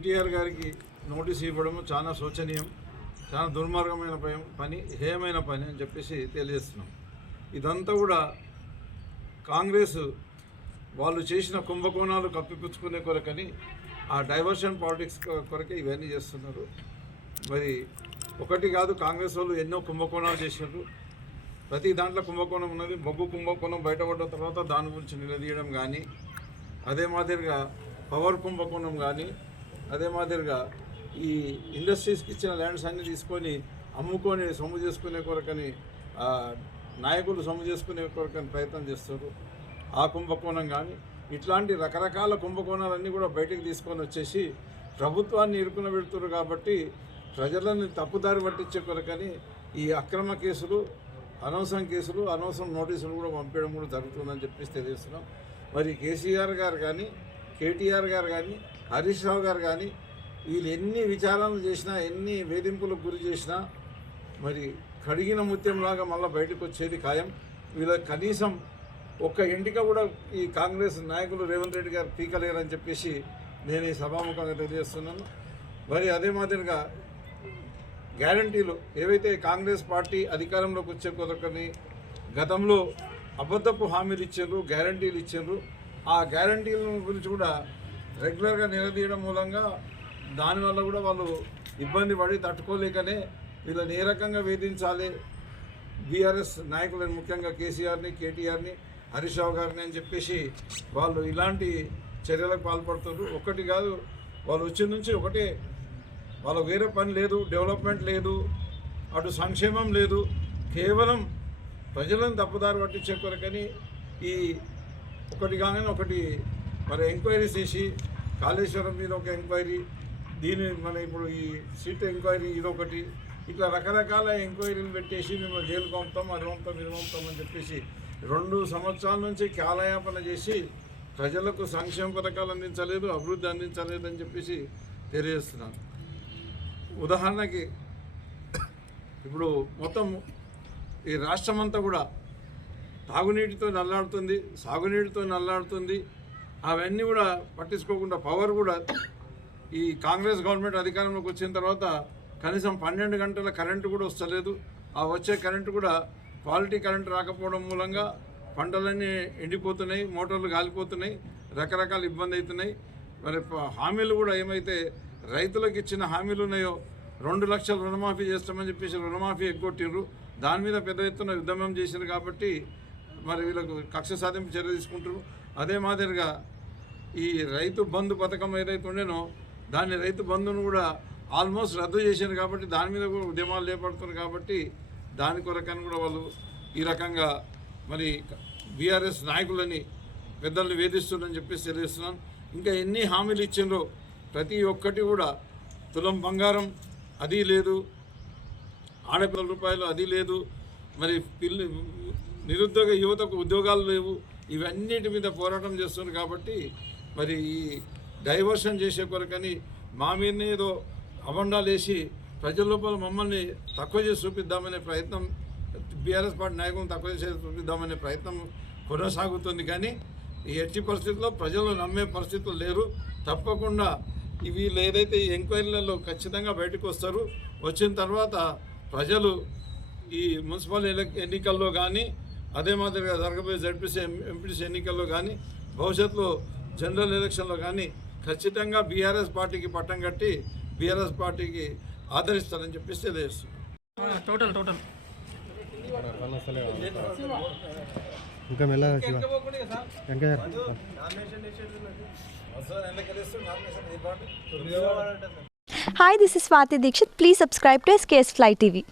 కేటీఆర్ గారికి నోటీస్ ఇవ్వడం చాలా శోచనీయం, చాలా దుర్మార్గమైన పని, హేయమైన పని అని చెప్పేసి తెలియజేస్తున్నాం. ఇదంతా కూడా కాంగ్రెస్ వాళ్ళు చేసిన కుంభకోణాలు కప్పిపుచ్చుకునే కొరకని, ఆ డైవర్షన్ పాలిటిక్స్ కొరకే ఇవన్నీ చేస్తున్నారు. మరి ఒకటి కాదు, కాంగ్రెస్ వాళ్ళు ఎన్నో కుంభకోణాలు చేసినారు. ప్రతి దాంట్లో కుంభకోణం ఉన్నది. బొగ్గు కుంభకోణం బయటపడ్డ తర్వాత దాని గురించి నిలదీయడం కానీ, అదే మాదిరిగా పవర్ కుంభకోణం కానీ, అదే మాదిరిగా ఈ ఇండస్ట్రీస్కి ఇచ్చిన ల్యాండ్స్ అన్నీ తీసుకొని అమ్ముకొని సొమ్ము చేసుకునే కొరకని నాయకులు సొమ్ము చేసుకునే కొరకని ప్రయత్నం చేస్తారు. ఆ కుంభకోణం కానీ, ఇట్లాంటి రకరకాల కుంభకోణాలన్నీ కూడా బయటికి తీసుకొని వచ్చేసి ప్రభుత్వాన్ని ఇరుకున పెడుతున్నారు. కాబట్టి ప్రజలని తప్పుదారి పట్టించే కొరకని ఈ అక్రమ కేసులు, అనవసరం కేసులు, అనవసరం నోటీసులు కూడా పంపించడం కూడా జరుగుతుందని చెప్పేసి తెలియజేస్తున్నాం. మరి కేసీఆర్ గారు కానీ, కేటీఆర్ గారు కానీ, హరీష్ రావు గారు కానీ వీళ్ళు ఎన్ని విచారణలు చేసినా, ఎన్ని వేధింపులకు గురి చేసినా మరి కడిగిన ముత్యంలాగా మళ్ళీ బయటకు వచ్చేది ఖాయం. వీళ్ళకి కనీసం ఒక్క ఎంటిక కూడా ఈ కాంగ్రెస్ నాయకులు రేవంత్ రెడ్డి గారు పీకలేరని చెప్పేసి నేను ఈ సభాముఖంగా తెలియజేస్తున్నాను. మరి అదే మాదిరిగా గ్యారంటీలు ఏవైతే కాంగ్రెస్ పార్టీ అధికారంలోకి వచ్చే కొరకని గతంలో అబద్ధపు హామీలు ఇచ్చారు, గ్యారంటీలు ఇచ్చారు. ఆ గ్యారంటీల గురించి కూడా రెగ్యులర్గా నిలదీయడం మూలంగా దానివల్ల కూడా వాళ్ళు ఇబ్బంది పడి తట్టుకోలేకనే వీళ్ళని ఏ రకంగా వేధించాలి, బీఆర్ఎస్ నాయకులను ముఖ్యంగా కేసీఆర్ని, కేటీఆర్ని, హరీష్ రావు గారిని అని చెప్పేసి వాళ్ళు ఇలాంటి చర్యలకు పాల్పడుతున్నారు. ఒక్కటి కాదు, వాళ్ళు వచ్చిన నుంచి ఒకటే, వాళ్ళకు వేరే పని లేదు, డెవలప్మెంట్ లేదు, అటు సంక్షేమం లేదు, కేవలం ప్రజలను తప్పుదారి పట్టించే కొరకని ఈ ఒకటి కాగానే ఒకటి మరి ఎంక్వైరీస్ చేసి, కాళేశ్వరం మీద ఒక ఎంక్వైరీ, దీని మన ఇప్పుడు ఈ సీట్ ఎంక్వైరీ ఇదొకటి, ఇట్లా రకరకాల ఎంక్వైరీలు పెట్టేసి మేము జైలు పంపుతాం, అది పంపుతాం, ఇది పంపుతాం అని చెప్పేసి 2 సంవత్సరాల నుంచి కాలయాపన చేసి ప్రజలకు సంక్షేమ పథకాలు అందించలేదు, అభివృద్ధి అందించలేదు అని చెప్పేసి తెలియజేస్తున్నాను. ఉదాహరణకి ఇప్పుడు మొత్తం ఈ రాష్ట్రం అంతా కూడా తాగునీటితో నల్లాడుతుంది, సాగునీటితో నల్లాడుతుంది. అవన్నీ కూడా పట్టించుకోకుండా పవర్ కూడా ఈ కాంగ్రెస్ గవర్నమెంట్ అధికారంలోకి వచ్చిన తర్వాత కనీసం 12 గంటల కరెంటు కూడా వస్తలేదు. ఆ వచ్చే కరెంటు కూడా క్వాలిటీ కరెంటు రాకపోవడం మూలంగా పంటలన్నీ ఎండిపోతున్నాయి, మోటార్లు కాలిపోతున్నాయి, రకరకాల ఇబ్బంది అవుతున్నాయి. మరి హామీలు కూడా ఏమైతే రైతులకు ఇచ్చిన హామీలు ఉన్నాయో 2 లక్షల రుణమాఫీ చేస్తామని చెప్పేసి రుణమాఫీ ఎగ్గొట్టిర్రు. దాని మీద పెద్ద ఎత్తున ఉద్యమం చేశారు. కాబట్టి మరి వీళ్ళకు కక్ష సాధింపు చర్య తీసుకుంటారు. అదే మాదిరిగా ఈ రైతు బంధు పథకం ఏదైతే ఉండేనో దాన్ని రైతు బంధును కూడా ఆల్మోస్ట్ రద్దు చేశారు. కాబట్టి దాని మీద కూడా ఉద్యమాలు చేపడుతున్నారు. కాబట్టి దాని కొరకని కూడా వాళ్ళు ఈ రకంగా మరి బీఆర్ఎస్ నాయకులని, పెద్దల్ని వేధిస్తున్నారని చెప్పేసి తెలియజేస్తున్నాను. ఇంకా ఎన్ని హామీలు ఇచ్చిండ్రో ప్రతి ఒక్కటి కూడా తులం బంగారం అది లేదు, ఆడపిల్లల రూపాయలు అది లేదు, మరి నిరుద్యోగ యువతకు ఉద్యోగాలు లేవు. ఇవన్నిటి మీద పోరాటం చేస్తున్నారు. కాబట్టి మరి ఈ డైవర్షన్ చేసే కొరకని మా మీదనే ఏదో అబండాలు వేసి ప్రజల లోపల మమ్మల్ని తక్కువ చేసి చూపిద్దామనే ప్రయత్నం, బీఆర్ఎస్ పార్టీ నాయకులను తక్కువ చేసి చూపిద్దామనే ప్రయత్నం కొనసాగుతుంది. కానీ ఈ ఎట్టి పరిస్థితుల్లో ప్రజలు నమ్మే పరిస్థితులు లేరు. తప్పకుండా వీళ్ళు ఏదైతే ఈ ఎంక్వైరీలలో ఖచ్చితంగా బయటకు వస్తారు. వచ్చిన తర్వాత ప్రజలు ఈ మున్సిపల్ ఎన్నికల్లో కానీ, అదే మాదిరిగా జరగబోయే జడ్పీసీ, ఎంపీసీ ఎన్నికల్లో కానీ, భవిష్యత్తులో జనరల్ ఎలక్షన్లో కానీ ఖచ్చితంగా బీఆర్ఎస్ పార్టీకి పట్టం కట్టి బీఆర్ఎస్ పార్టీకి ఆదరిస్తారని చెప్పేసి తెలియజేస్తున్నాం. Hi, this is Swati Dikshit. Please subscribe to SKS Fly TV.